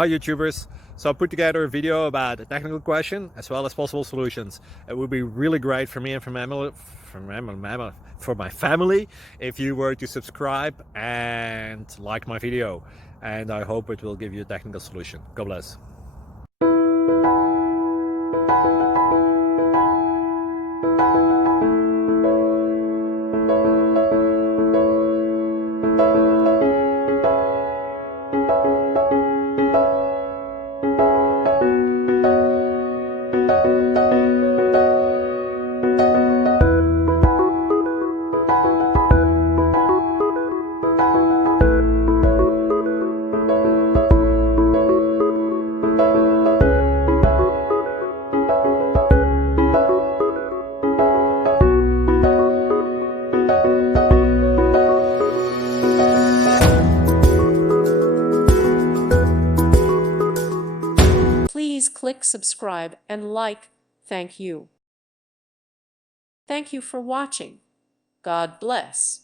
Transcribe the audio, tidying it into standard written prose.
Hi YouTubers! So I put together a video about a technical question as well as possible solutions. It would be really great for me and for my family if you were to subscribe and like my video, and I hope it will give you a technical solution. God bless. Please click subscribe and like. Thank you. Thank you for watching. God bless.